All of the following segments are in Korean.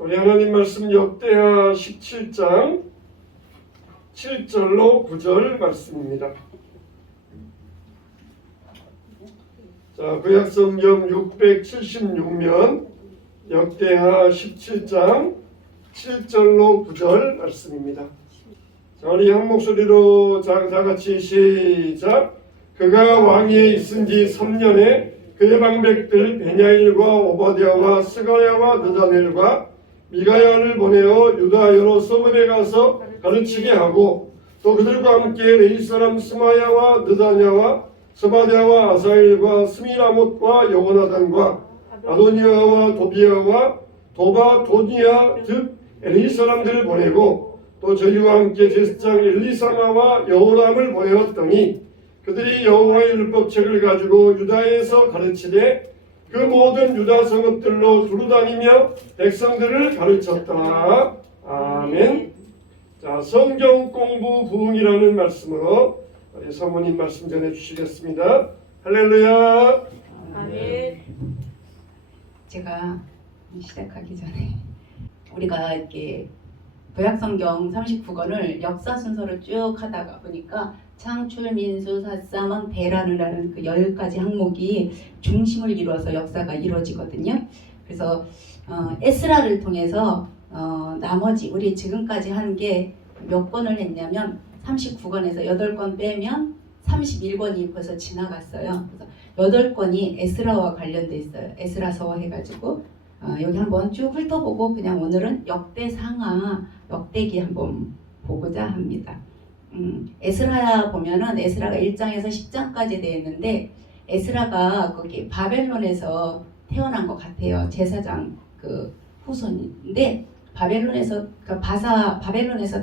우리 하나님 말씀 역대하 17장 7절로 9절 말씀입니다. 자, 구약성경 676면 역대하 17장 7절로 9절 말씀입니다. 자, 우리 한 목소리로 다 같이 시작. 그가 왕위에 있은 지 3년에 그의 방백들 베냐일과 오바댜와 스가랴와 느다넬과 미가야를 보내어 유다 여러 성읍에 가서 가르치게 하고 또 그들과 함께 레위 사람 스마야와 느다냐와 스바랴와 아사일과 스미라못과 여호나단과 아도니아와 도비아와 도바도니아 즉 엘리 사람들을 보내고 또 저희와 함께 제사장 엘리사마와 여호람을 보내었더니 그들이 여호와의 율법책을 가지고 유다에서 가르치되 그 모든 유다 성읍들로 두루다니며 백성들을 가르쳤다. 아멘. 자, 성경 공부 부흥이라는 말씀으로 우리 사모님 말씀 전해 주시겠습니다. 할렐루야. 아멘. 제가 시작하기 전에 우리가 이렇게 구약성경 39권을 역사 순서로 쭉 하다가 보니까 창출, 민수, 사사왕, 대란이라는 그 10가지 항목이 중심을 이루어서 역사가 이루어지거든요. 그래서 에스라를 통해서 나머지 우리 지금까지 한 게 몇 권을 했냐면 39권에서 8권 빼면 31권이 벌써 지나갔어요. 그래서 8권이 에스라와 관련돼 있어요. 에스라서 해가지고 여기 한번 쭉 훑어보고 그냥 오늘은 역대상하, 역대기 한번 보고자 합니다. 에스라 보면은 에스라가 1장에서 10장까지 되어 있는데 에스라가 거기 바벨론에서 태어난 것 같아요. 제사장 그 후손인데 바벨론에서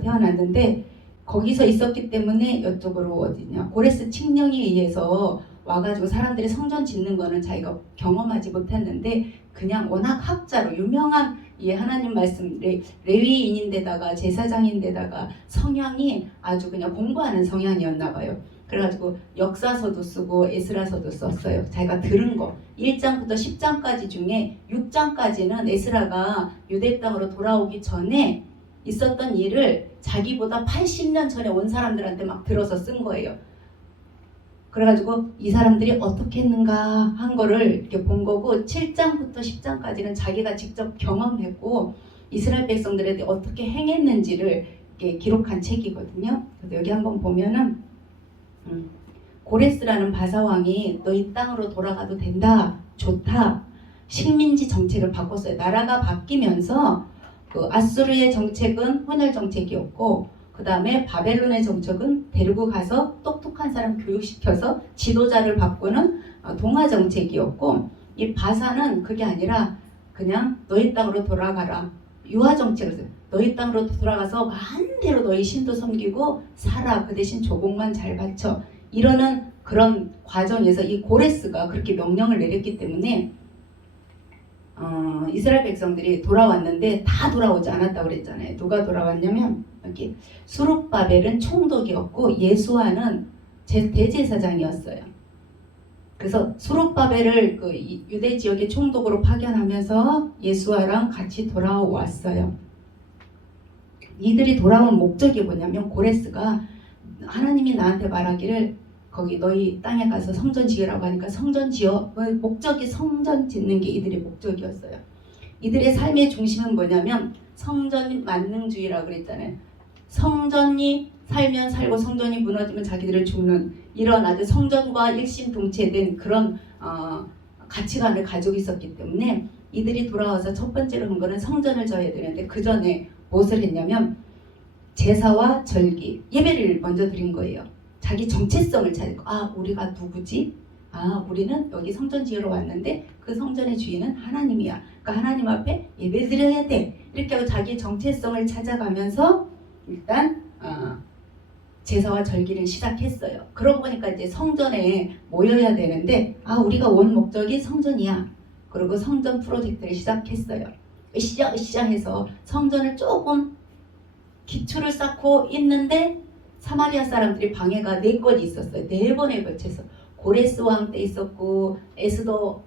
태어났는데 거기서 있었기 때문에 이쪽으로 어디냐 고레스 칙령에 의해서 와가지고 사람들이 성전 짓는 거는 자기가 경험하지 못했는데 그냥 워낙 학자로 유명한 하나님 말씀 레위인인데다가 제사장인데다가 성향이 아주 그냥 공부하는 성향이었나 봐요. 그래가지고 역사서도 쓰고 에스라서도 썼어요. 자기가 들은 거 1장부터 10장까지 중에 6장까지는 에스라가 유대 땅으로 돌아오기 전에 있었던 일을 자기보다 80년 전에 온 사람들한테 막 들어서 쓴 거예요. 그래가지고 이 사람들이 어떻게 했는가 한 거를 이렇게 본 거고 7장부터 10장까지는 자기가 직접 경험했고 이스라엘 백성들한테 어떻게 행했는지를 이렇게 기록한 책이거든요. 그래서 여기 한번 보면은 고레스라는 바사왕이 너희 땅으로 돌아가도 된다, 좋다, 식민지 정책을 바꿨어요. 나라가 바뀌면서 그 아수르의 정책은 혼혈 정책이었고 그 다음에 바벨론의 정책은 데리고 가서 똑똑한 사람 교육시켜서 지도자를 바꾸는 동화 정책이었고 이 바사는 그게 아니라 그냥 너희 땅으로 돌아가라. 유화 정책을 너희 땅으로 돌아가서 마음대로 너희 신도 섬기고 살아. 그 대신 조공만 잘 바쳐. 이러는 그런 과정에서 이 고레스가 그렇게 명령을 내렸기 때문에 이스라엘 백성들이 돌아왔는데 다 돌아오지 않았다고 그랬잖아요. 누가 돌아왔냐면 여기 수룹바벨은 총독이었고 예수아는 대제사장이었어요. 그래서 수룹바벨을 그 유대 지역의 총독으로 파견하면서 예수아랑 같이 돌아왔어요. 이들이 돌아온 목적이 뭐냐면 고레스가 하나님이 나한테 말하기를 거기 너희 땅에 가서 성전 지으라고 하니까 성전 지어 목적이 성전 짓는 게 이들의 목적이었어요. 이들의 삶의 중심은 뭐냐면 성전 만능주의라고 그랬잖아요. 성전이 살면 살고 성전이 무너지면 자기들을 죽는 이런 아주 성전과 일심동체된 그런 가치관을 가지고 있었기 때문에 이들이 돌아와서 첫 번째로 한 거는 성전을 져야 되는데 그 전에 무엇을 했냐면 제사와 절기, 예배를 먼저 드린 거예요. 자기 정체성을 찾고 우리가 누구지? 우리는 여기 성전 지으러 왔는데 그 성전의 주인은 하나님이야. 그러니까 하나님 앞에 예배 드려야 돼. 이렇게 하고 자기 정체성을 찾아가면서 일단 제사와 절기를 시작했어요. 그러고 보니까 이제 성전에 모여야 되는데 우리가 온 목적이 성전이야. 그리고 성전 프로젝트를 시작했어요. 으쌰으쌰해서 성전을 조금 기초를 쌓고 있는데 사마리아 사람들이 방해가 4건이 있었어요. 4번에 걸쳐서 고레스 왕 때 있었고 에스더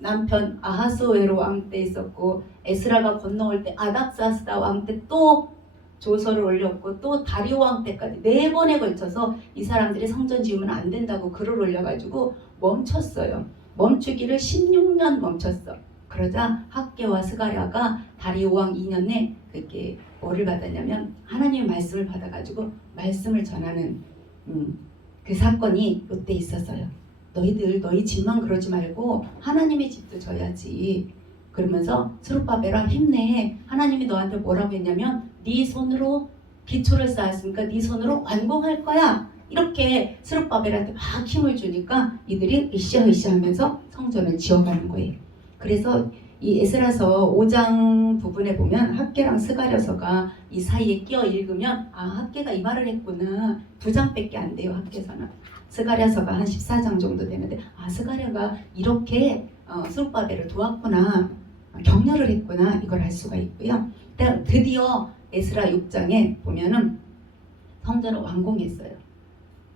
남편 아하스웨로 왕 때 있었고, 에스라가 건너올 때 아닥사스다 왕 때 또 조서를 올렸고, 또 다리오 왕 때까지 4번에 걸쳐서 이 사람들이 성전 지으면 안 된다고 글을 올려가지고 멈췄어요. 멈추기를 16년 멈췄어. 그러자 학개와 스가랴가 다리오 왕 2년에 그게 뭐를 받았냐면 하나님의 말씀을 받아가지고 말씀을 전하는 그 사건이 이때 있었어요. 너희들 너희 집만 그러지 말고 하나님의 집도 져야지. 그러면서 스룹바벨아 힘내. 하나님이 너한테 뭐라고 했냐면 네 손으로 기초를 쌓았으니까 네 손으로 완공할 거야. 이렇게 스룹바벨한테 막 힘을 주니까 이들이 으쌰으쌰 하면서 성전을 지어가는 거예요. 그래서 이 에스라서 5장 부분에 보면 학개랑 스가랴서가 이 사이에 끼어 읽으면 아 학개가 이 말을 했구나. 2장밖에 안 돼요. 학개서는. 스가랴서가 한 14장 정도 되는데 아 스가랴가 이렇게 스룹바벨을 도왔구나. 격려를 했구나. 이걸 알 수가 있고요. 드디어 에스라 6장에 보면은 성전을 완공했어요.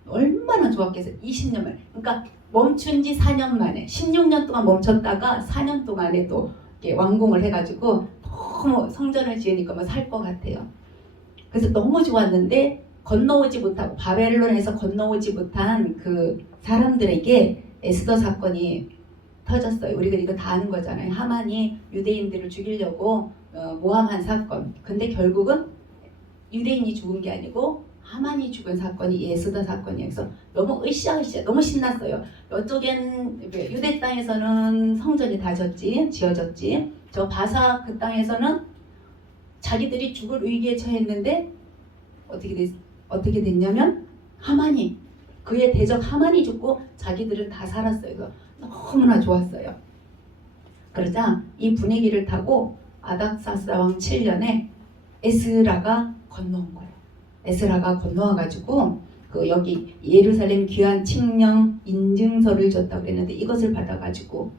얼마나 좋았겠어요. 20년 만에. 그러니까 멈춘 지 4년 만에 16년 동안 멈췄다가 4년 동안에 또 완공을 해가지고 너무 성전을 지으니까 뭐 살 것 같아요. 그래서 너무 좋았는데 건너오지 못하고 바벨론에서 건너오지 못한 그 사람들에게 에스더 사건이 터졌어요. 우리가 이거 다 아는 거잖아요. 하만이 유대인들을 죽이려고 모함한 사건. 근데 결국은 유대인이 죽은 게 아니고 하만이 죽은 사건이 에스더 사건이에요. 그래서 너무 으쌰으쌰 너무 신났어요. 이쪽엔 유대 땅에서는 성전이 다 지어졌지. 저 바사 그 땅에서는 자기들이 죽을 위기에 처했는데 어떻게 됐냐면 하만이 그의 대적 하만이 죽고 자기들은 다 살았어요. 그래서 너무나 좋았어요. 그러자 이 분위기를 타고 아닥사스 왕 7년에 에스라가 건너온 거예요. 에스라가 건너와가지고 그 여기 예루살렘 귀한 칙령 인증서를 줬다고 그랬는데 이것을 받아가지고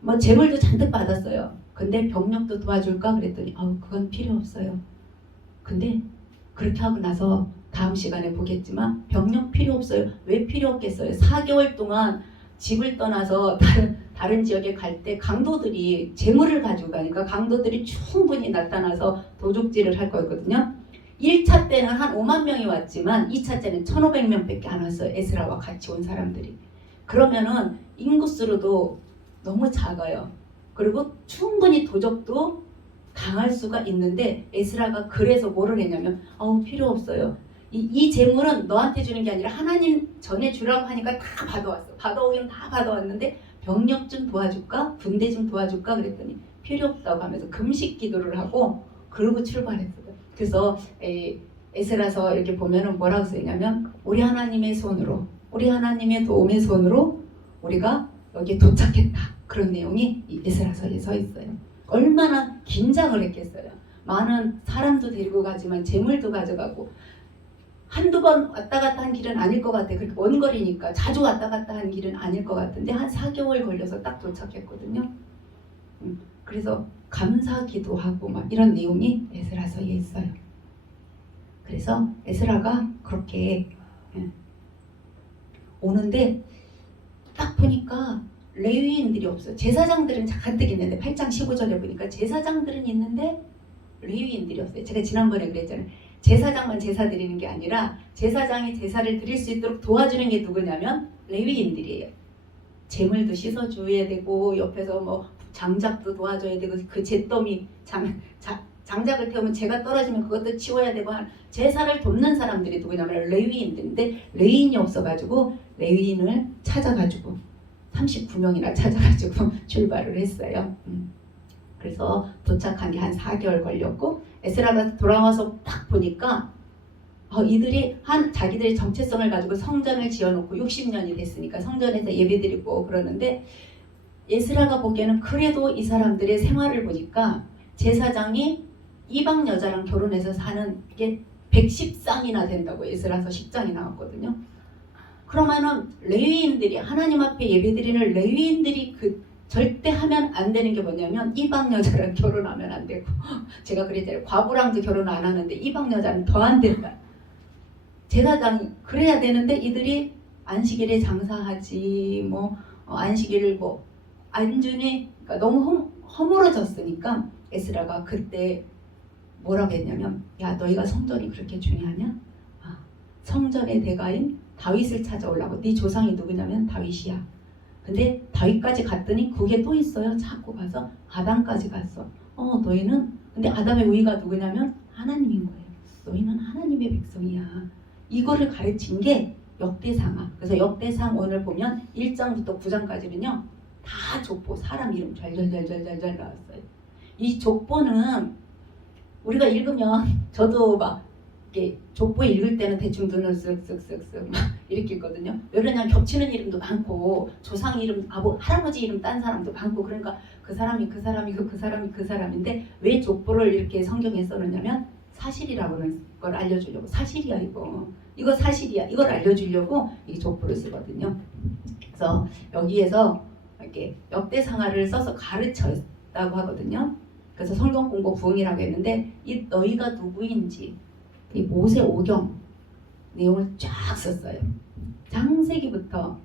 뭐 재물도 잔뜩 받았어요. 근데 병력도 도와줄까 그랬더니 그건 필요 없어요. 근데 그렇게 하고 나서 다음 시간에 보겠지만 병력 필요 없어요. 왜 필요 없겠어요? 4개월 동안 집을 떠나서 다른 지역에 갈 때 강도들이 재물을 가지고 가니까 강도들이 충분히 나타나서 도둑질을 할 거거든요. 1차 때는 한 5만 명이 왔지만 2차 때는 1,500명밖에 안 왔어요. 에스라와 같이 온 사람들이. 그러면은 인구수로도 너무 작아요. 그리고 충분히 도적도 당할 수가 있는데 에스라가 그래서 뭐를 했냐면 필요 없어요. 이 재물은 너한테 주는 게 아니라 하나님 전에 주라고 하니까 다 받아왔어. 받아오긴 다 받아왔는데 병력 좀 도와줄까? 군대 좀 도와줄까? 그랬더니 필요 없다고 하면서 금식 기도를 하고 그러고 출발했어요. 그래서 에스라서 이렇게 보면은 뭐라고 쓰냐면 우리 하나님의 손으로 우리 하나님의 도움의 손으로 우리가 여기에 도착했다. 그런 내용이 이 에스라서에 서 있어요. 얼마나 긴장을 했겠어요. 많은 사람도 데리고 가지만 재물도 가져가고 한두 번 왔다 갔다 한 길은 아닐 것 같아요. 그렇게 먼 거리니까 자주 왔다 갔다 한 길은 아닐 것 같은데 한 4개월 걸려서 딱 도착했거든요. 그래서 감사 기도하고 막 이런 내용이 에스라서에 있어요. 그래서 에스라가 그렇게 오는데 딱 보니까 레위인들이 없어요. 제사장들은 가득 있는데 8장 15절에 보니까 제사장들은 있는데 레위인들이 없어요. 제가 지난번에 그랬잖아요. 제사장만 제사 드리는 게 아니라 제사장이 제사를 드릴 수 있도록 도와주는 게 누구냐면 레위인들이에요. 재물도 씻어줘야 되고 옆에서 뭐 장작도 도와줘야 되고 그 잿더미 장작을 태우면 재가 떨어지면 그것도 치워야 되고 제사를 돕는 사람들이 누구냐면 레위인들인데 레위인이 없어가지고 레위인을 찾아가지고 39명이나 찾아가지고 출발을 했어요. 그래서 도착한 게 한 4개월 걸렸고 에스라가 돌아와서 딱 보니까 이들이 자기들의 정체성을 가지고 성전을 지어놓고 60년이 됐으니까 성전에서 예배드리고 그러는데 에스라가 보기에는 그래도 이 사람들의 생활을 보니까 제사장이 이방 여자랑 결혼해서 사는 게 110쌍이나 된다고 에스라서 10장이 나왔거든요. 그러면은 레위인들이 하나님 앞에 예배드리는 레위인들이 절대 하면 안 되는 게 뭐냐면 이방 여자랑 결혼하면 안 되고 제가 그랬잖아요. 과부랑도 결혼 안 하는데 이방 여자는 더 안 된다. 제사장이 그래야 되는데 이들이 안식일에 장사하지 안식일을 안준이 그러니까 너무 허물어졌으니까 에스라가 그때 뭐라고 했냐면 야 너희가 성전이 그렇게 중요하냐? 성전의 대가인 다윗을 찾아오려고 네 조상이 누구냐면 다윗이야. 근데 다윗까지 갔더니 그게 또 있어요. 자꾸 가서 아담까지 갔어. 너희는 근데 아담의 우위가 누구냐면 하나님인 거예요. 너희는 하나님의 백성이야. 이거를 가르친 게 역대상하. 그래서 역대상 오늘 보면 1장부터 9장까지는요. 다 족보 사람 이름 잘잘잘잘잘 나왔어요. 이 족보는 우리가 읽으면 저도 막 이렇게 족보 읽을 때는 대충 눈을 쓱쓱쓱쓱 막 이렇게 읽거든요. 왜냐면 겹치는 이름도 많고 조상 이름, 할아버지 이름 딴 사람도 많고 그러니까 그 사람이 그 사람이고 그 사람이 그 사람인데 왜 족보를 이렇게 성경에 써놓냐면 사실이라고는 걸 알려주려고 사실이야 이거 사실이야 이걸 알려주려고 이 족보를 쓰거든요. 그래서 여기에서 이렇게 역대상하를 써서 가르쳤다고 하거든요. 그래서 성경 공부 부흥이라고 했는데 이 너희가 누구인지 이 모세 오경 내용을 쫙 썼어요. 창세기부터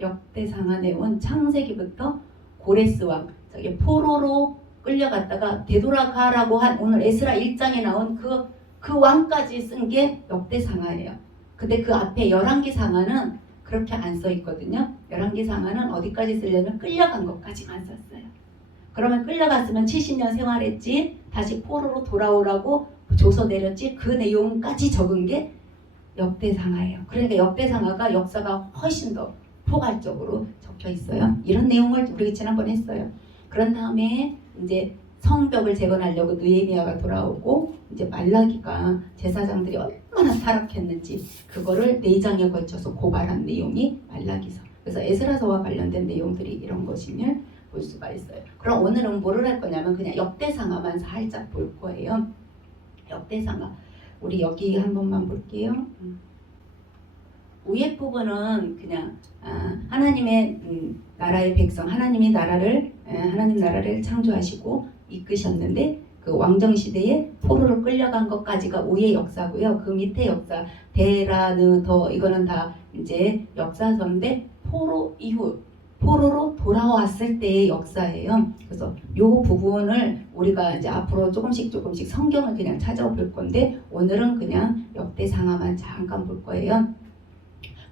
역대상하 내용은 창세기부터 고레스 왕 저기 포로로 끌려갔다가 되돌아가라고 한 오늘 에스라 1장에 나온 그 왕까지 쓴 게 역대상하예요. 근데 그 앞에 열왕기상하는 그렇게 안 써 있거든요. 열왕기상하는 어디까지 쓰려면 끌려간 것까지만 썼어요. 그러면 끌려갔으면 70년 생활했지 다시 포로로 돌아오라고 조서 내렸지 그 내용까지 적은 게 역대상하예요. 그러니까 역대상하가 역사가 훨씬 더 포괄적으로 적혀 있어요. 이런 내용을 우리가 지난번에 했어요. 그런 다음에 이제 성벽을 재건하려고 느헤미야가 돌아오고 이제 말라기가 제사장들이 얼마나 타락했는지 그거를 4장에 걸쳐서 고발한 내용이 말라기서. 그래서 에스라서와 관련된 내용들이 이런 것임을 볼 수가 있어요. 그럼 오늘은 뭐를 할 거냐면 그냥 역대상하만 살짝 볼 거예요. 역대상하. 우리 여기 한 번만 볼게요. 위에 부분은 그냥 하나님의 나라의 백성, 하나님 나라를 창조하시고 이끄셨는데 그 왕정 시대에 포로로 끌려간 것까지가 위의 역사고요. 그 밑에 역사 데라느 더 이거는 다 이제 역사서인데 포로 이후 포로로 돌아왔을 때의 역사예요. 그래서 이 부분을 우리가 이제 앞으로 조금씩 성경을 그냥 찾아볼 건데 오늘은 그냥 역대상하만 잠깐 볼 거예요.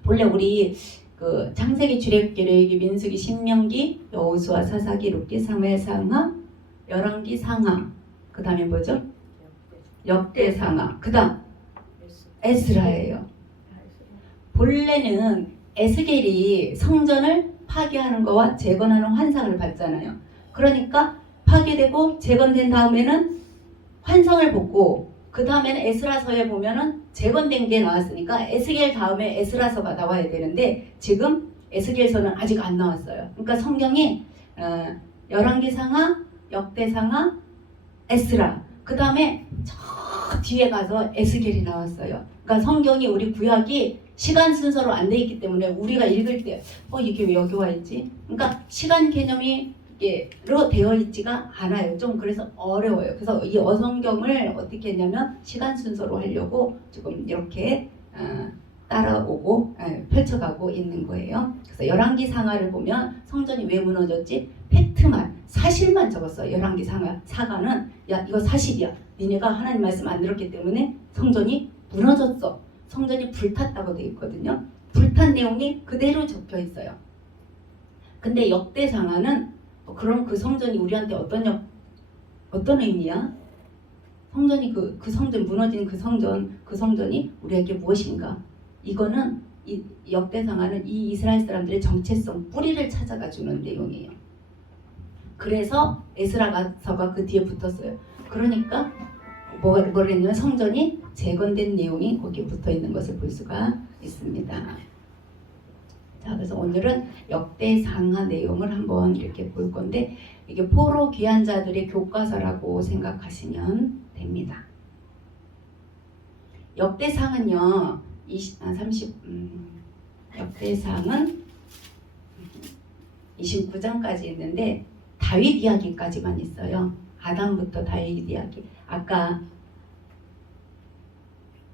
본래 우리 그 창세기, 출애굽기, 레위기, 민수기, 신명기, 여호수아, 사사기, 룻기, 사무엘상하, 열왕기 상하. 그 다음에 뭐죠? 역대상하. 그 다음 에스라예요. 본래는 에스겔이 성전을 파괴하는 거와 재건하는 환상을 봤잖아요. 그러니까 파괴되고 재건된 다음에는 환상을 보고 그 다음에는 에스라서에 보면은 재건된 게 나왔으니까 에스겔 다음에 에스라서가 나와야 되는데 지금 에스겔서는 아직 안 나왔어요. 그러니까 성경이 열왕기상하, 역대상하, 에스라 그 다음에 저 뒤에 가서 에스겔이 나왔어요. 그러니까 성경이 우리 구약이 시간 순서로 안 돼 있기 때문에 우리가 읽을 때 이게 왜 여기 와 있지? 그러니까 시간 개념이 로 되어 있지가 않아요. 좀 그래서 어려워요. 그래서 이 어성경을 어떻게 했냐면 시간 순서로 하려고 지금 이렇게 따라오고 펼쳐가고 있는 거예요. 그래서 열왕기 상하를 보면 성전이 왜 무너졌지? 팩트만 사실만 적었어요. 열왕기 사가는 야 이거 사실이야. 니네가 하나님 말씀 안 들었기 때문에 성전이 무너졌어. 성전이 불탔다고 되어 있거든요. 불탄 내용이 그대로 적혀 있어요. 근데 역대상하는 그럼 그 성전이 우리한테 어떤 의미야? 성전이 그 성전 무너진 그 성전이 우리에게 무엇인가? 이거는 이 역대상하는 이 이스라엘 사람들의 정체성 뿌리를 찾아가 주는 내용이에요. 그래서 에스라서가 그 뒤에 붙었어요. 그러니까 뭐를 했냐면 성전이 재건된 내용이 거기에 붙어 있는 것을 볼 수가 있습니다. 자, 그래서 오늘은 역대상하 내용을 한번 이렇게 볼 건데 이게 포로 귀한 자들의 교과서라고 생각하시면 됩니다. 역대상은요, 역대상은 29장까지 있는데 다윗 이야기까지만 있어요. 아담부터 다윗 이야기. 아까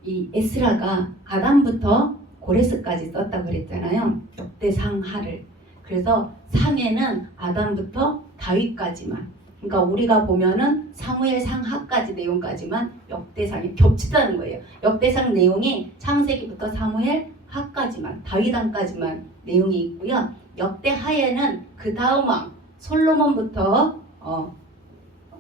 이 에스라가 아담부터 고레스까지 썼다고 그랬잖아요. 역대상하를. 그래서 상에는 아담부터 다윗까지만, 그러니까 우리가 보면은 사무엘상 하까지 내용까지만 역대상이 겹치다는 거예요. 역대상 내용이 창세기부터 사무엘 하까지만, 다윗왕까지만 내용이 있고요. 역대 하에는 그 다음 왕 솔로몬부터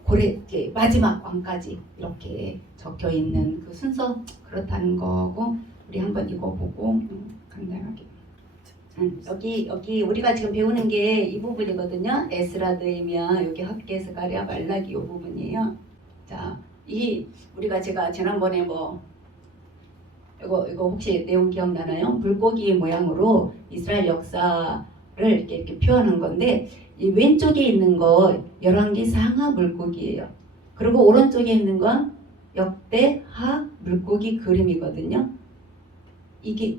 고레 마지막 왕까지 이렇게 적혀 있는 그 순서 그렇다는 거고, 우리 한번 이거 보고 간단하게. 여기 우리가 지금 배우는 게 이 부분이거든요. 에스라 느헤미야, 여기 학개 스가랴 말라기 이 부분이에요. 자, 이 우리가 제가 지난번에 이거 혹시 내용 기억나나요? 물고기 모양으로 이스라엘 역사를 이렇게 표현한 건데, 이 왼쪽에 있는 거 열왕기 상하 물고기예요. 그리고 오른쪽에 있는 건 역대하 물고기 그림이거든요. 이게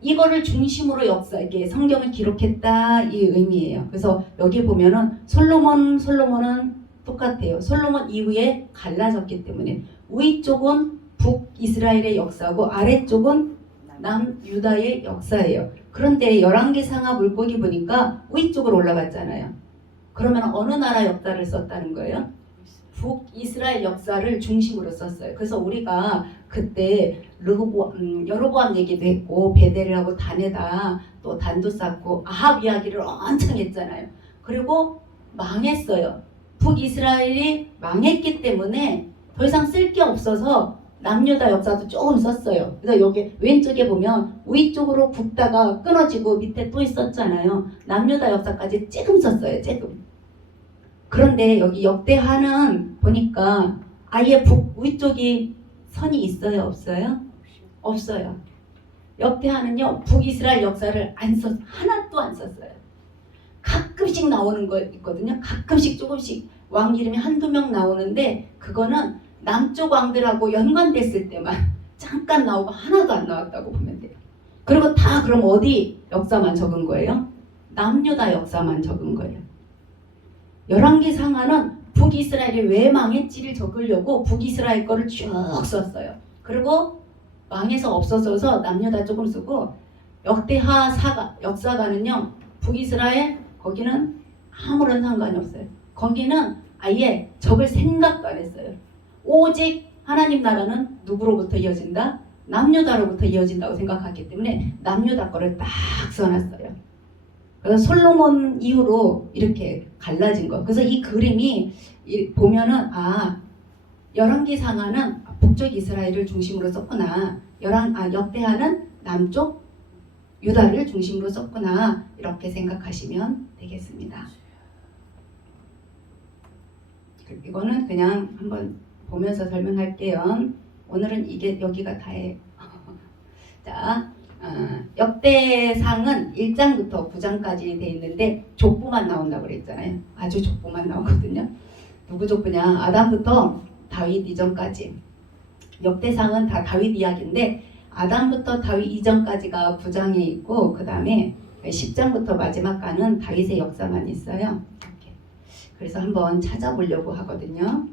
이거를 중심으로 이게 성경을 기록했다 이 의미예요. 그래서 여기 보면은 솔로몬은 똑같아요. 솔로몬 이후에 갈라졌기 때문에 위쪽은 북이스라엘의 역사고 아래쪽은 남유다의 역사예요. 그런데 열왕기 상하 물고기 보니까 위쪽으로 올라갔잖아요. 그러면 어느 나라 역사를 썼다는 거예요? 북이스라엘 역사를 중심으로 썼어요. 그래서 우리가 그때 여로보암 얘기도 했고, 베델하고 단에다 또 단도 쌓고 아합 이야기를 엄청 했잖아요. 그리고 망했어요. 북이스라엘이 망했기 때문에 더 이상 쓸 게 없어서 남유다 역사도 조금 썼어요. 그래서 여기 왼쪽에 보면 위쪽으로 굽다가 끊어지고 밑에 또 있었잖아요. 남유다 역사까지 조금 썼어요. 조금. 그런데 여기 역대하는 보니까 아예 위쪽이 선이 있어요? 없어요? 없어요. 역대하는요, 북이스라엘 역사를 하나도 안 썼어요. 가끔씩 나오는 거 있거든요. 가끔씩 조금씩 왕 이름이 한두 명 나오는데, 그거는 남쪽 왕들하고 연관됐을 때만 잠깐 나오고 하나도 안 나왔다고 보면 돼요. 그리고 다 그럼 어디 역사만 적은 거예요? 남유다 역사만 적은 거예요. 열왕기 상하는 북이스라엘이 왜 망했지를 적으려고 북이스라엘 거를 쭉 썼어요. 그리고 망해서 없어져서 남유다 조금 쓰고, 역대하 역사가는요, 북이스라엘 거기는 아무런 상관이 없어요. 거기는 아예 적을 생각도 안 했어요. 오직 하나님 나라는 누구로부터 이어진다? 남유다로부터 이어진다고 생각했기 때문에 남유다 거를 딱 써놨어요. 그래서 솔로몬 이후로 이렇게 갈라진 거. 그래서 이 그림이 보면은 열왕기 상하는 북쪽 이스라엘을 중심으로 썼구나. 역대하는 남쪽 유다를 중심으로 썼구나. 이렇게 생각하시면 되겠습니다. 이거는 그냥 한번 보면서 설명할게요. 오늘은 여기가 다예요. 자, 역대상은 1장부터 9장까지 돼 있는데 족보만 나온다고 그랬잖아요. 아주 족보만 나오거든요. 누구 족보냐? 아담부터 다윗 이전까지. 역대상은 다 다윗 이야기인데 아담부터 다윗 이전까지가 9장에 있고, 그 다음에 10장부터 마지막까지는 다윗의 역사만 있어요. 이렇게. 그래서 한번 찾아보려고 하거든요.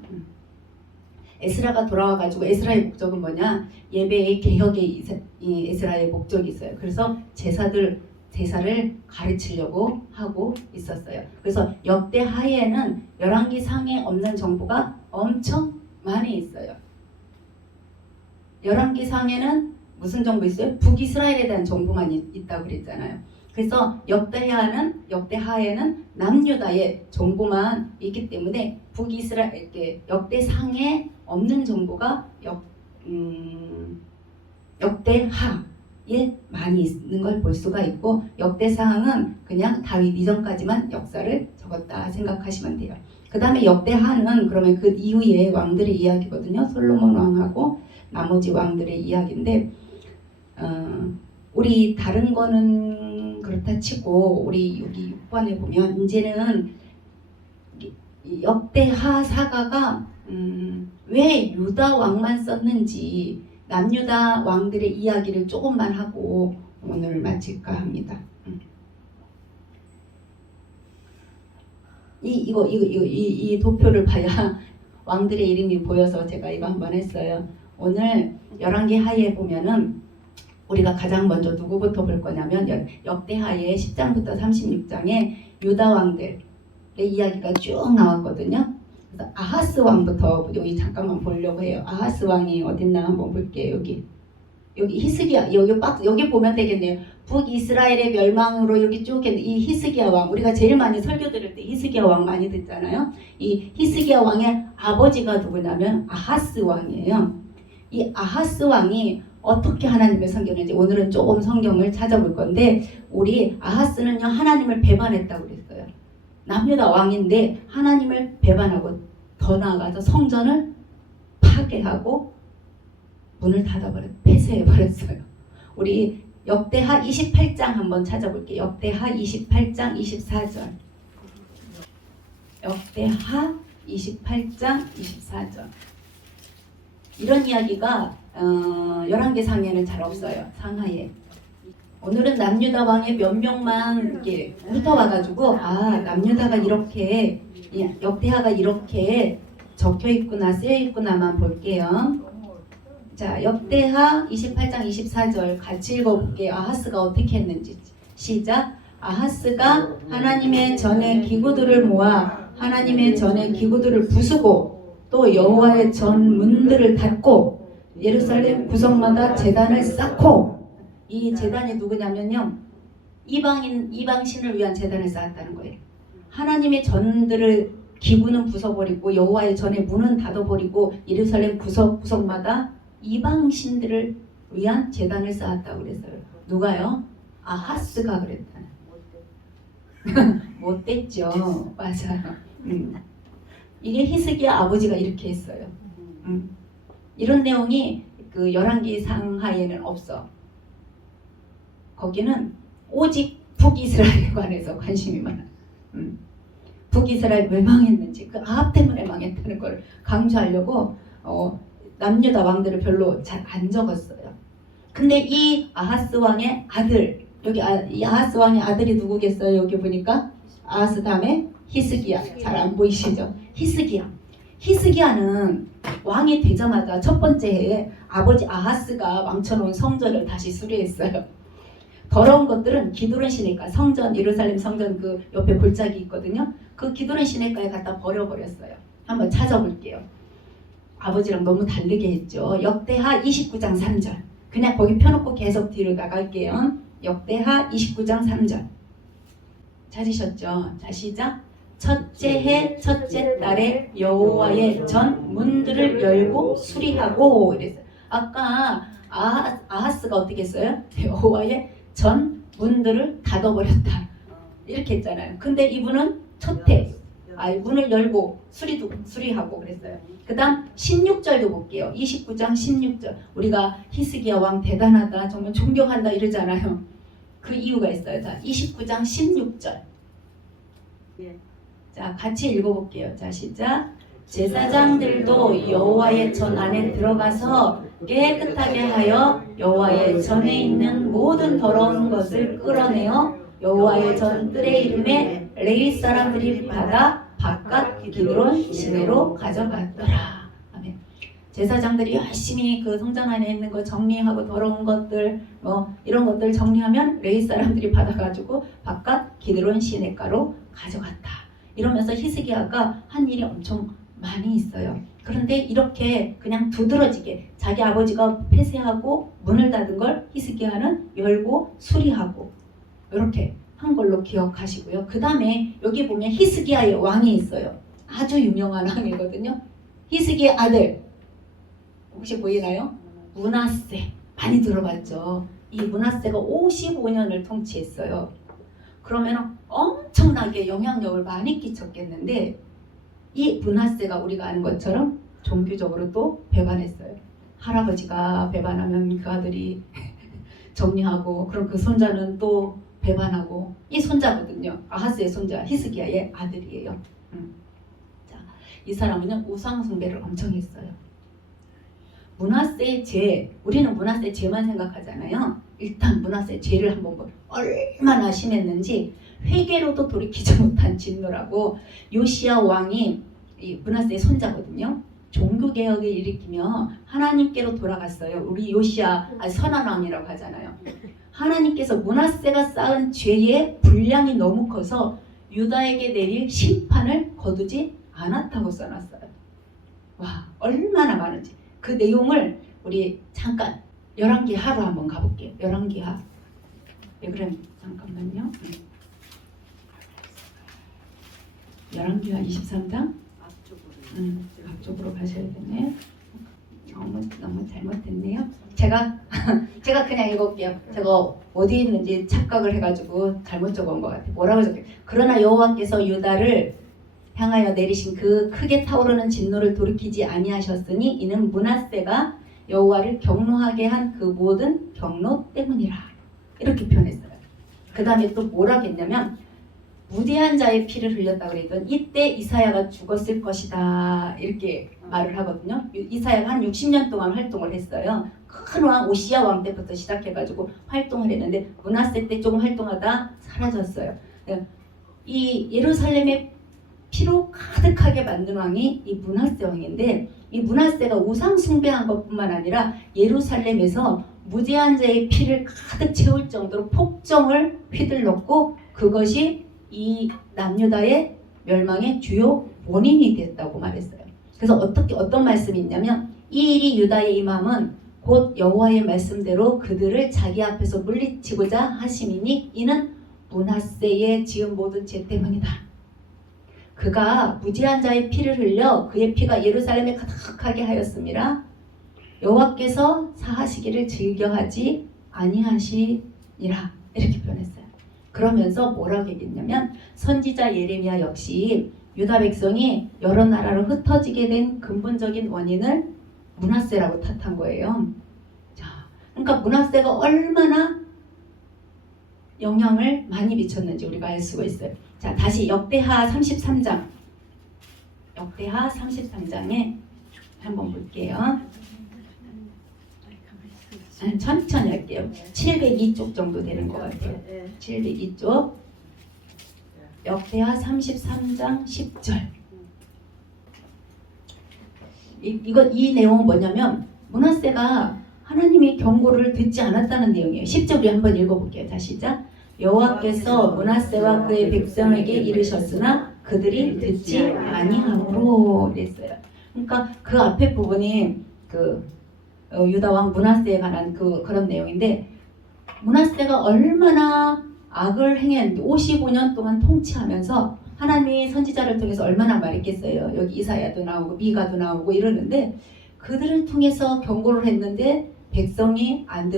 에스라가 돌아와가지고, 에스라의 목적은 뭐냐? 예배의 개혁의 에스라의 목적이 있어요. 그래서 제사를 가르치려고 하고 있었어요. 그래서 역대 하에는 열왕기 상에 없는 정보가 엄청 많이 있어요. 열왕기 상에는 무슨 정보 있어요? 북이스라엘에 대한 정보만 있다고 그랬잖아요. 그래서 역대하에는 남유다의 정보만 있기 때문에 북이스라엘 역대상에 없는 정보가 역대하에 많이 있는 걸 볼 수가 있고, 역대상은 그냥 다윗 이전까지만 역사를 적었다 생각하시면 돼요. 그 다음에 역대하는 그러면 그 이후의 왕들의 이야기거든요. 솔로몬 왕하고 나머지 왕들의 이야기인데, 우리 다른 거는 그렇다 치고 우리 여기 6번에 보면 이제는 역대하 사가가 왜 유다 왕만 썼는지 남유다 왕들의 이야기를 조금만 하고 오늘 마칠까 합니다. 이 도표를 봐야 왕들의 이름이 보여서 제가 이거 한번 했어요. 오늘 열왕기 하에 보면은 우리가 가장 먼저 누구부터 볼 거냐면 역대하의 10장부터 36장에 유다 왕들의 이야기가 쭉 나왔거든요. 그래서 아하스 왕부터 여기 잠깐만 보려고 해요. 아하스 왕이 어딨나 한번 볼게요. 여기 히스기야, 여기 보면 되겠네요. 북이스라엘의 멸망으로 여기 쭉 이 히스기야 왕, 우리가 제일 많이 설교 들을 때 히스기야 왕 많이 듣잖아요. 이 히스기야 왕의 아버지가 누구냐면 아하스 왕이에요. 이 아하스 왕이 어떻게 하나님을 섬겼는지 오늘은 조금 성경을 찾아볼 건데, 우리 아하스는요 하나님을 배반했다고 그랬어요. 남유다 왕인데 하나님을 배반하고 더 나아가서 성전을 파괴하고 문을 폐쇄해버렸어요. 우리 역대하 28장 한번 찾아볼게요. 역대하 28장 24절. 역대하 28장 24절. 이런 이야기가 열왕기상에는 잘 없어요. 상하에. 오늘은 남유다 왕의 몇 명만 이렇게 훑어와가지고 남유다가 이렇게, 역대하가 이렇게 적혀있구나, 쓰여있구나만 볼게요. 자, 역대하 28장 24절 같이 읽어볼게요. 아하스가 어떻게 했는지. 시작. 아하스가 하나님의 전에 기구들을 모아 하나님의 전에 기구들을 부수고 또 여호와의 전 문들을 닫고 예루살렘 구석마다 제단을 쌓고, 이 제단이 누구냐면요, 이방신을 위한 제단을 쌓았다는 거예요. 하나님의 전들을 기구는 부숴버리고 여호와의 전의 문은 닫아버리고 예루살렘 구석마다 이방신들을 위한 제단을 쌓았다고 그랬어요. 누가요? 아하스가 그랬다. 못됐죠. 맞아요. 이게 히스기야 아버지가 이렇게 했어요. 이런 내용이 그 열왕기상하에는 없어. 거기는 오직 북이스라엘에 관해서 관심이 많아. 북이스라엘 왜 망했는지, 그 아합 때문에 망했다는 걸 강조하려고 남유다 왕들을 별로 잘 안 적었어요. 근데 이 아하스 왕의 아들, 여기 이 아하스 왕의 아들이 누구겠어요? 여기 보니까 아하스 다음에 히스기야. 잘 안 보이시죠? 히스기야는 왕이 되자마자 첫 번째 해에 아버지 아하스가 망쳐놓은 성전을 다시 수리했어요. 더러운 것들은 기드론 시내가, 성전, 예루살렘 성전 그 옆에 골짜기 있거든요. 그 기드론 시내가에 갖다 버려버렸어요. 한번 찾아볼게요. 아버지랑 너무 다르게 했죠. 역대하 29장 3절. 그냥 거기 펴놓고 계속 뒤로 나갈게요. 역대하 29장 3절. 찾으셨죠? 자, 시작. 첫째 해 첫째 달에 여호와의 전 문들을 열고 수리하고 이랬어요. 아까 아하스가 어떻게 했어요? 여호와의 전 문들을 닫아버렸다 이렇게 했잖아요. 근데 이분은 첫해 문을 열고 수리하고 그랬어요. 그 다음 16절도 볼게요. 29장 16절. 우리가 히스기야 왕 대단하다, 정말 존경한다 이러잖아요. 그 이유가 있어요. 자, 29장 16절. 자, 같이 읽어볼게요. 자, 시작. 제사장들도 여호와의 전 안에 들어가서 깨끗하게 하여 여호와의 전에 있는 모든 더러운 것을 끌어내어 여호와의 전 뜰의 이름에 레위 사람들이 받아 바깥 기드론 시내로 가져갔더라. 아멘. 제사장들이 열심히 그 성전 안에 있는 거 정리하고 더러운 것들 이런 것들 정리하면 레위 사람들이 받아가지고 바깥 기드론 시내가로 가져갔다. 이러면서 히스기야가 한 일이 엄청 많이 있어요. 그런데 이렇게 그냥 두드러지게 자기 아버지가 폐쇄하고 문을 닫은 걸 히스기야는 열고 수리하고 이렇게 한 걸로 기억하시고요. 그 다음에 여기 보면 히스기야의 왕이 있어요. 아주 유명한 왕이거든요. 히스기야 아들 혹시 보이나요? 므낫세. 많이 들어봤죠. 이 므낫세가 55년을 통치했어요. 그러면 엄청나게 영향력을 많이 끼쳤겠는데, 이 므낫세가 우리가 아는 것처럼 종교적으로 또 배반했어요. 할아버지가 배반하면 그 아들이 정리하고, 그럼 그 손자는 또 배반하고, 이 손자거든요. 아하스의 손자 히스기야의 아들이에요. 자, 이 사람은 우상 숭배를 엄청 했어요. 므낫세의 죄, 우리는 므낫세의 죄만 생각하잖아요. 일단 므낫세의 죄를 한번 보면 얼마나 심했는지, 회개로도 돌이키지 못한 진노라고. 요시야 왕이 이 므낫세의 손자거든요. 종교 개혁을 일으키며 하나님께로 돌아갔어요. 우리 요시야 선한 왕이라고 하잖아요. 하나님께서 므낫세가 쌓은 죄의 분량이 너무 커서 유다에게 내릴 심판을 거두지 않았다고 써놨어요. 와, 얼마나 많은지. 그 내용을 우리 잠깐 열왕기하로 한번 가볼게요. 열왕기하. 예, 그럼 잠깐만요. 열왕기하 23장. 앞쪽으로 가셔야겠네요. 너무 잘못했네요. 제가 그냥 읽을게요. 제가 어디 있는지 착각을 해가지고 잘못 적은 것 같아요. 뭐라고 적혀요? 그러나 여호와께서 유다를 향하여 내리신 그 크게 타오르는 진노를 돌이키지 아니하셨으니 이는 므낫세가 여호와를 경노하게 한 그 모든 경노 때문이라. 이렇게 표현했어요. 그 다음에 또 뭐라고 했냐면 무대한 자의 피를 흘렸다 그랬던 이때 이사야가 죽었을 것이다 이렇게 말을 하거든요. 이사야가 한 60년 동안 활동을 했어요. 큰 왕 오시야 왕 때부터 시작해가지고 활동을 했는데 므낫세 때 조금 활동하다 사라졌어요. 이 예루살렘의 피로 가득하게 만든 왕이 이 므낫세 왕인데 이 므낫세가 우상 숭배한 것뿐만 아니라 예루살렘에서 무죄한 자의 피를 가득 채울 정도로 폭정을 휘둘렀고 그것이 이 남유다의 멸망의 주요 원인이 됐다고 말했어요. 그래서 어떤 말씀이 있냐면 이 일이 유다의 임함은 곧 여호와의 말씀대로 그들을 자기 앞에서 물리치고자 하심이니 이는 므낫세의 지은 모든 죄 때문이다. 그가 무지한 자의 피를 흘려 그의 피가 예루살렘에 가득하게 하였음이라 여호와께서 사하시기를 즐겨하지 아니하시니라 이렇게 표현했어요. 그러면서 뭐라고 얘기했냐면 선지자 예레미야 역시 유다 백성이 여러 나라로 흩어지게 된 근본적인 원인을 므낫세라고 탓한 거예요. 자, 그러니까 므낫세가 얼마나 영향을 많이 미쳤는지 우리가 알 수가 있어요. 자, 다시 역대하 33장. 역대하 33장에 한번 볼게요. 천천히 할게요. 702쪽 정도 되는 것 같아요. 702쪽. 역대하 33장 10절. 이 내용은 뭐냐면 므낫세가 하나님의 경고를 듣지 않았다는 내용이에요. 10절 우리 한번 읽어볼게요. 자, 시작. 여호와께서 므낫세와 그의 백성에게 이르셨으나 그들이 듣지 아니하므로 이랬어요. 그러니까 그 앞에 부분이 유다 왕 므낫세에 관한 그런 내용인데 므낫세가 얼마나 악을 행했는데 55년 동안 통치하면서 하나님이 선지자를 통해서 얼마나 말했겠어요. 여기 이사야도 나오고 미가도 나오고 이러는데 그들을 통해서 경고를 했는데 백성이 안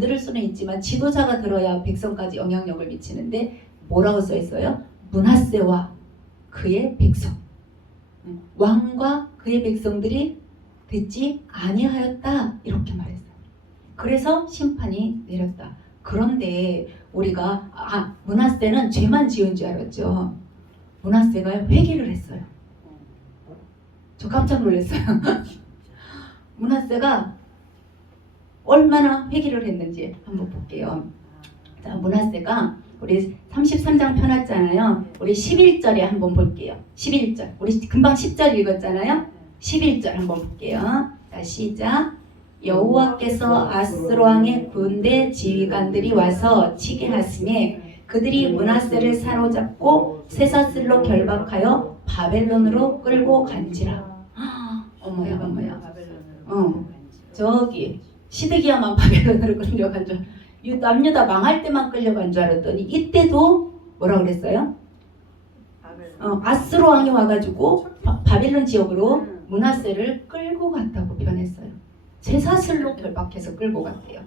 들을 수는 있지만 지도자가 들어야 백성까지 영향력을 미치는데 뭐라고 써 있어요? 므낫세와 그의 백성, 왕과 그의 백성들이 듣지 아니하였다 이렇게 말했어요. 그래서 심판이 내렸다. 그런데 우리가 므낫세는 죄만 지은 줄 알았죠. 므낫세가 회개를 했어요. 저 깜짝 놀랐어요. 므낫세가 얼마나 회개를 했는지 한번 볼게요. 자, 므낫세가 우리 33장 펴놨잖아요. 우리 11절에 한번 볼게요. 11절. 우리 금방 10절 읽었잖아요. 11절 한번 볼게요. 자, 시작. 여호와께서 아스로 왕의 군대 지휘관들이 와서 치게 하심에 그들이 므낫세를 사로잡고 쇠사슬로 결박하여 바벨론으로 끌고 간지라. 어머야. 저기 시드기야만 바벨론으로 끌려간 줄, 남유다 망할 때만 끌려간 줄 알았더니 이때도 뭐라고 그랬어요? 아스로 왕이 와가지고 바벨론 지역으로 므낫세를 끌고 갔다고 표현했어요. 쇠사슬로 결박해서 끌고 갔대요.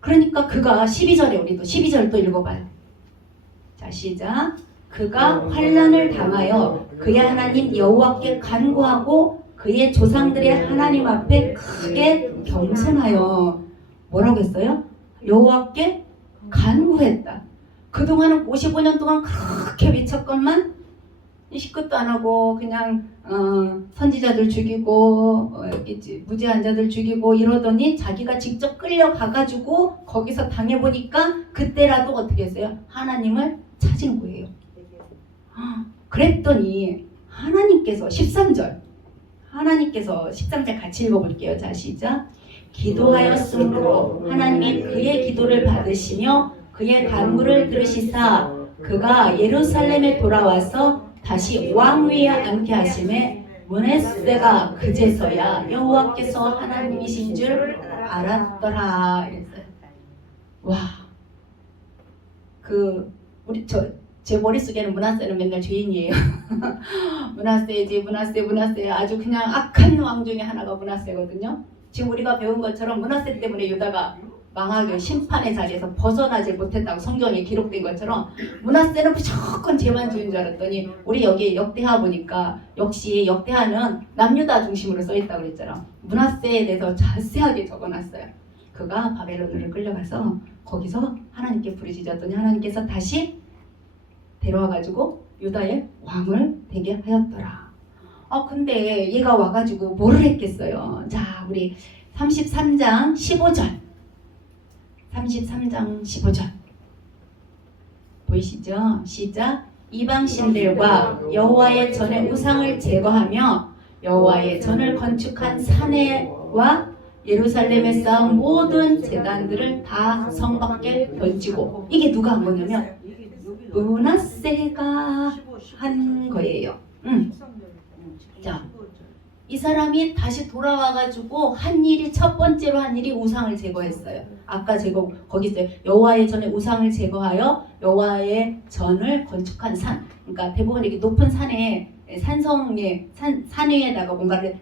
그러니까 그가 12절에 우리도 12절 또 읽어봐요. 자, 시작. 그가 환난을 당하여 그의 하나님 여호와께 간구하고 그의 조상들의 하나님 앞에 크게 겸손하여 뭐라고 했어요? 여호와께 간구했다. 그동안은 55년 동안 그렇게 미쳤건만 시끝도 안 하고 그냥 선지자들 죽이고 무죄한 자들 죽이고 이러더니 자기가 직접 끌려가가지고 거기서 당해보니까 그때라도 어떻게 했어요? 하나님을 찾은 거예요. 그랬더니 하나님께서 13절 하나님께서 13절 같이 읽어볼게요. 자 시작. 기도하였으므로 하나님이 그의 기도를 받으시며 그의 간구를 들으시사 그가 예루살렘에 돌아와서 다시 왕위에 앉게 하심에 므낫세가 그제서야 여호와께서 하나님이신 줄 알았더라. 이랬어요. 와, 우리 제 머릿속에는 므낫세는 맨날 죄인이에요. 므낫세 아주 그냥 악한 왕 중에 하나가 므낫세거든요. 지금 우리가 배운 것처럼 므낫세 때문에 유다가 망하게 심판의 자리에서 벗어나질 못했다고 성경에 기록된 것처럼 므낫세는 무조건 죄만 지은 줄 알았더니 우리 여기 역대하 보니까 역시 역대하는 남유다 중심으로 써있다고 그랬잖아. 므낫세에 대해서 자세하게 적어놨어요. 그가 바벨론으로 끌려가서 거기서 하나님께 부르짖었더니 하나님께서 다시 데려와가지고 유다의 왕을 되게 하였더라. 근데 얘가 와가지고 뭐를 했겠어요? 자, 우리 33장 15절. 33장 15절. 보이시죠? 시작. 이방신들과 여호와의 전에 우상을 제거하며 여호와의 전을 건축한 사내와 예루살렘에 쌓은 모든 제단들을 다 성 밖에 던지고, 이게 누가 한 거냐면 므낫세가 한 거예요. 자, 이 사람이 다시 돌아와가지고 한 일이, 첫 번째로 한 일이 우상을 제거했어요. 아까 거기 있어요. 여호와의 전에 우상을 제거하여 여호와의 전을 건축한 산. 그러니까 대부분 이렇게 높은 산에, 산성에, 산 위에다가 뭔가를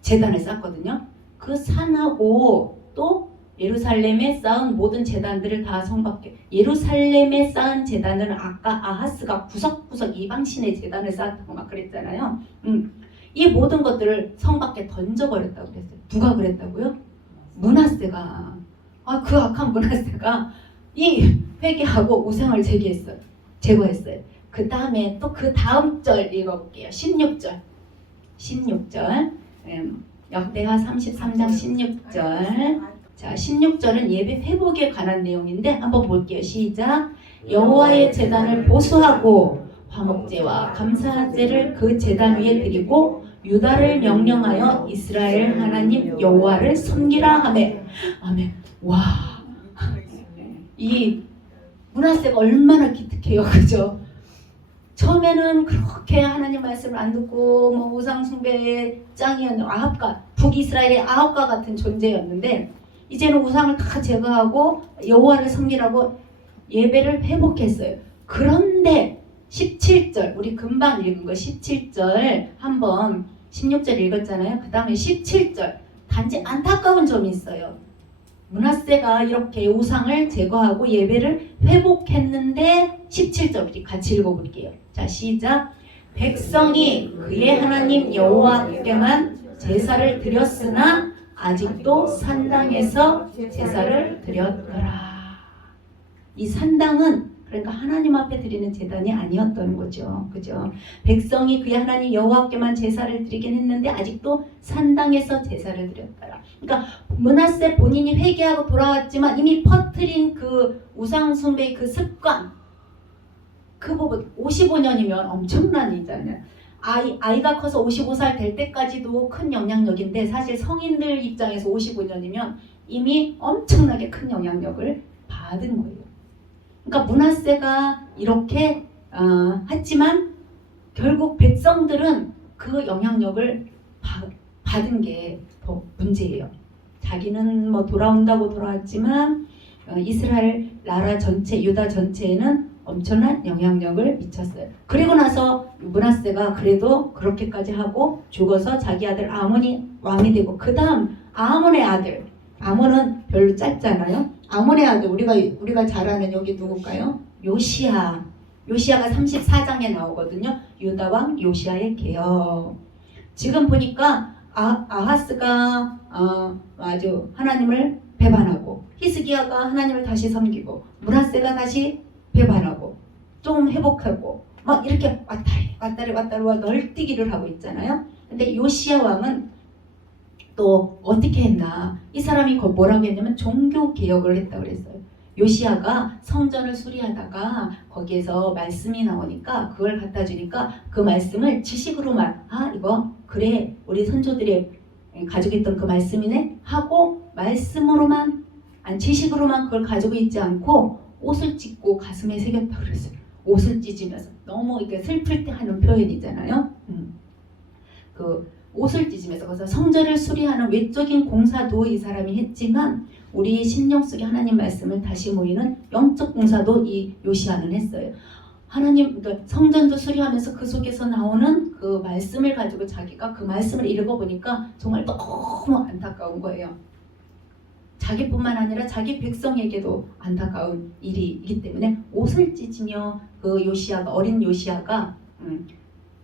제단을 쌓거든요. 그 산하고 또 예루살렘에 쌓은 모든 제단들을 다 성 밖에, 예루살렘에 쌓은 제단은 아까 아하스가 구석구석 이방신의 제단을 쌓았다고 막 그랬잖아요. 이 모든 것들을 성 밖에 던져버렸다고 그랬어요. 누가 그랬다고요? 므낫세가. 그 악한 므낫세가 이 회개하고 우상을 제거했어요. 그 다음에 또 그 다음 절 읽어볼게요. 16절. 역대하 33장 16절. 자, 16절은 예배 회복에 관한 내용인데 한번 볼게요. 시작. 여호와의 제단을 보수하고 화목제와 감사제를 그 제단 위에 드리고 유다를 명령하여 이스라엘 하나님 여호와를 섬기라 하매. 아멘. 와, 이 므낫세가 얼마나 기특해요, 그죠? 처음에는 그렇게 하나님 말씀을 안 듣고 뭐 우상 숭배의 짱이었는 북이스라엘의 아합과 같은 존재였는데, 이제는 우상을 다 제거하고 여호와를 섬기라고 예배를 회복했어요. 그런데 17절, 우리 금방 읽은 거 17절 한번 16절 읽었잖아요. 그 다음에 17절, 단지 안타까운 점이 있어요. 므낫세가 이렇게 우상을 제거하고 예배를 회복했는데 17절 우리 같이 읽어볼게요. 자, 시작. 백성이 그의 하나님 여호와께만 제사를 드렸으나 아직도 산당에서 제사를 드렸더라. 이 산당은 그러니까 하나님 앞에 드리는 제단이 아니었던 거죠. 그죠? 백성이 그의 하나님 여호와께만 제사를 드리긴 했는데 아직도 산당에서 제사를 드렸더라. 그러니까 므낫세 본인이 회개하고 돌아왔지만 이미 퍼뜨린 그 우상 숭배의 그 습관, 그 부분 55년이면 엄청난 일이잖아요. 아이가 커서 55살 될 때까지도 큰 영향력인데 사실 성인들 입장에서 55년이면 이미 엄청나게 큰 영향력을 받은 거예요. 그러니까 므낫세가 이렇게 했지만 결국 백성들은 그 영향력을 받은 게 더 문제예요. 자기는 뭐 돌아온다고 돌아왔지만 이스라엘 나라 전체, 유다 전체에는 엄청난 영향력을 미쳤어요. 그리고 나서 므낫세가 그래도 그렇게까지 하고 죽어서 자기 아들 아몬이 왕이 되고, 그 다음 아몬의 아들, 아몬은 별로 짧잖아요. 아몬의 아들, 우리가 잘 아는 여기 누굴까요? 요시야가 34장에 나오거든요. 유다 왕 요시야의 개혁. 지금 보니까 아하스가 아주 하나님을 배반하고, 히스기야가 하나님을 다시 섬기고, 므낫세가 다시 배반하고 좀 회복하고 막 이렇게 왔다리 널뛰기를 하고 있잖아요. 근데 요시야 왕은 또 어떻게 했나? 이 사람이 뭐라고 했냐면 종교 개혁을 했다고 그랬어요. 요시야가 성전을 수리하다가 거기에서 말씀이 나오니까 그걸 갖다 주니까 그 말씀을 지식으로만 이거 그래 우리 선조들이 가지고 있던 그 말씀이네 하고 말씀으로만 지식으로만 그걸 가지고 있지 않고 옷을 찢고 가슴에 새겼다고 그랬어요. 옷을 찢으면서 너무 이렇게 슬플 때 하는 표현이잖아요. 그 옷을 찢으면서 그래서 성전을 수리하는 외적인 공사도 이 사람이 했지만 우리 심령 속에 하나님 말씀을 다시 모이는 영적 공사도 이 요시야는 했어요. 하나님 그러니까 성전도 수리하면서 그 속에서 나오는 그 말씀을 가지고 자기가 그 말씀을 읽어보니까 정말 너무 안타까운 거예요. 자기뿐만 아니라 자기 백성에게도 안타까운 일이기 때문에 옷을 찢으며 그 요시야가 어린 요시야가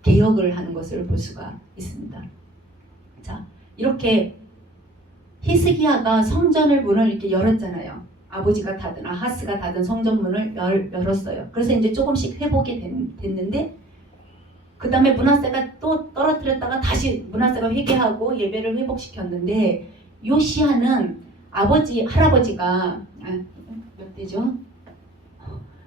개혁을 하는 것을 볼 수가 있습니다. 자, 이렇게 히스기야가 성전을 문을 이렇게 열었잖아요. 아버지가 닫은 아하스가 닫은 성전 문을 열었어요. 그래서 이제 조금씩 회복이 됐는데 그 다음에 므낫세가 또 떨어뜨렸다가 다시 므낫세가 회개하고 예배를 회복시켰는데 요시야는 할아버지가 몇 대죠?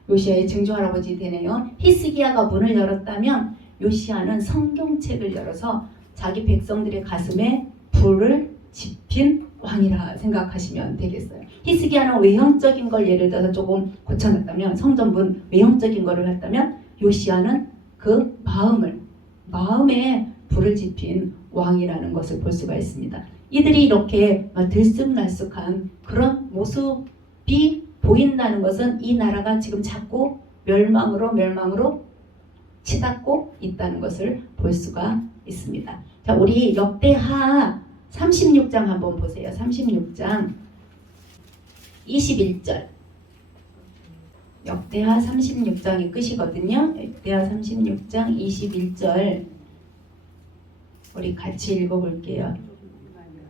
요시야의 증조 할아버지 되네요. 히스기야가 문을 열었다면 요시야는 성경책을 열어서 자기 백성들의 가슴에 불을 지핀 왕이라 생각하시면 되겠어요. 히스기야는 외형적인 걸 예를 들어서 조금 고쳐놨다면 성전문 외형적인 거를 했다면 요시야는 그 마음에 불을 지핀 왕이라는 것을 볼 수가 있습니다. 이들이 이렇게 들쑥날쑥한 그런 모습이 보인다는 것은 이 나라가 지금 자꾸 멸망으로 치닫고 있다는 것을 볼 수가 있습니다. 자, 우리 역대하 36장 한번 보세요. 36장 21절. 역대하 36장이 끝이거든요. 역대하 36장 21절 우리 같이 읽어볼게요.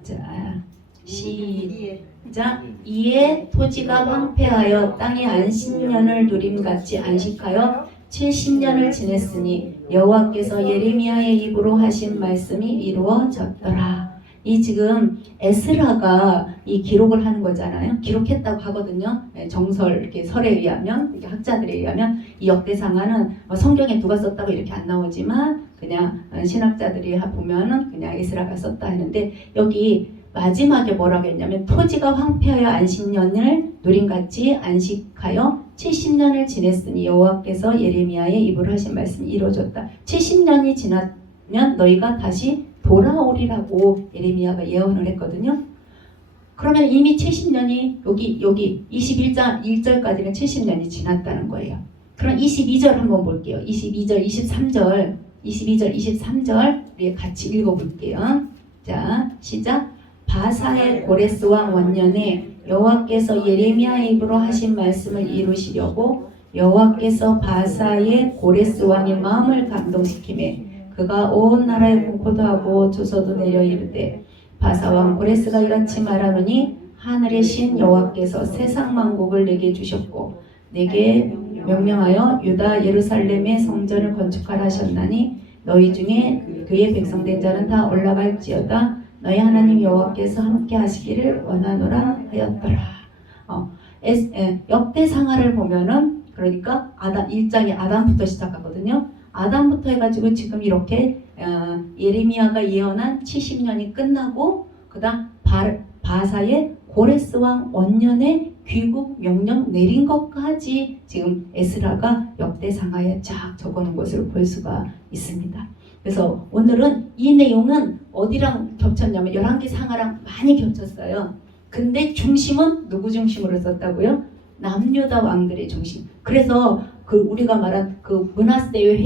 자, 시작. 이에 토지가 황폐하여 땅에 안식년을 누림같이 안식하여 70년을 지냈으니 여호와께서 예레미야의 입으로 하신 말씀이 이루어졌더라. 이 지금 에스라가 이 기록을 하는 거잖아요. 기록했다고 하거든요. 정설 이렇게 설에 의하면 이렇게 학자들에 의하면 이 역대상하는 성경에 누가 썼다고 이렇게 안 나오지만 그냥 신학자들이 보면은 그냥 에스라가 썼다 하는데 여기 마지막에 뭐라고 했냐면 토지가 황폐하여 안식년을 누림같이 안식하여 70년을 지냈으니 여호와께서 예레미야의 입으로 하신 말씀이 이루어졌다. 70년이 지나면 너희가 다시 돌아오리라고 예레미야가 예언을 했거든요. 그러면 이미 70년이 여기 21장 1절까지는 70년이 지났다는 거예요. 그럼 22절 한번 볼게요. 22절 23절 우리 같이 읽어볼게요. 자, 시작. 바사의 고레스 왕 원년에 여호와께서 예레미야의 입으로 하신 말씀을 이루시려고 여호와께서 바사의 고레스 왕의 마음을 감동시키매 그가 온 나라에 공포도 하고 조서도 내려 이르되 바사 왕 고레스가 이같이 말하노니 하늘의 신 여호와께서 세상 만국을 내게 주셨고 내게 명령하여 유다 예루살렘의 성전을 건축하라 하셨나니 너희 중에 그의 백성된 자는 다 올라갈지어다 너희 하나님 여호와께서 함께 하시기를 원하노라 하였더라. 역대상하를 보면은 그러니까 1장에 아담부터 시작하거든요. 아담부터 해가지고 지금 이렇게 예레미야가 예언한 70년이 끝나고 그다음 바사의 고레스 왕 원년에 귀국 명령 내린 것까지 지금 에스라가 역대상하에 쫙 적어놓은 것을 볼 수가 있습니다. 그래서 오늘은 이 내용은 어디랑 겹쳤냐면 11개 상하랑 많이 겹쳤어요. 근데 중심은 누구 중심으로 썼다고요? 남유다 왕들의 중심. 그래서 그 우리가 말한 그 므낫세의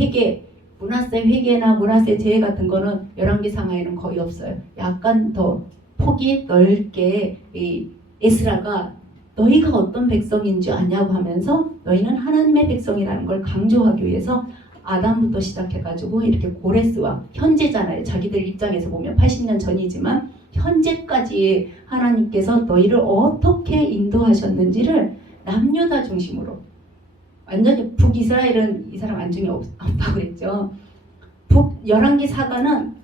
회개나 므낫세 제회 같은 거는 11개 상하에는 거의 없어요. 약간 더 폭이 넓게 이 에스라가 너희가 어떤 백성인 줄 아냐고 하면서 너희는 하나님의 백성이라는 걸 강조하기 위해서 아담부터 시작해가지고 이렇게 고레스와 현재잖아요. 자기들 입장에서 보면 80년 전이지만 현재까지 하나님께서 너희를 어떻게 인도하셨는지를 남유다 중심으로 완전히 북이스라엘은 이 사람 안중에 없다고 그랬죠. 북 11개 사가는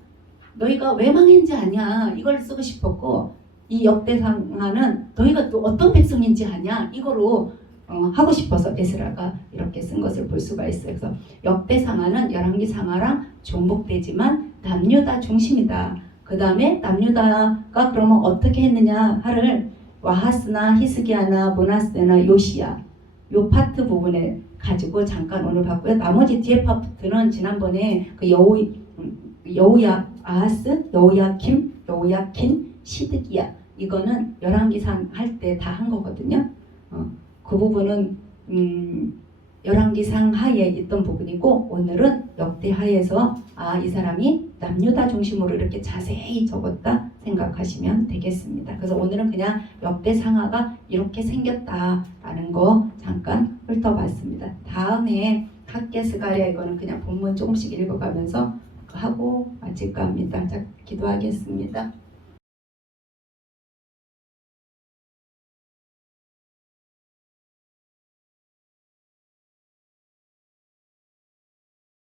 너희가 왜 망했는지 아냐 이걸 쓰고 싶었고 이 역대상하는 너희가 또 어떤 백성인지 아냐 이거로 하고 싶어서 에스라가 이렇게 쓴 것을 볼 수가 있어요. 그래서 역대상하는 열왕기 상하랑 종목되지만 남유다 중심이다. 그 다음에 남유다가 그러면 어떻게 했느냐 하를 와하스나 히스기야나 모나스나 요시야 요 파트 부분을 가지고 잠깐 오늘 봤고요. 나머지 뒤에 파트는 지난번에 그 여우야 아하스, 여우야킴, 여우야킨, 시드기야 이거는 열왕기상 할 때 다 한 거거든요. 그 부분은 열왕기상 하에 있던 부분이고 오늘은 역대하에서 이 사람이 남유다 중심으로 이렇게 자세히 적었다 생각하시면 되겠습니다. 그래서 오늘은 그냥 역대상하가 이렇게 생겼다라는 거 잠깐 훑어봤습니다. 다음에 학개스가랴 이거는 그냥 본문 조금씩 읽어가면서 하고 마칠까 합니다. 자, 기도하겠습니다.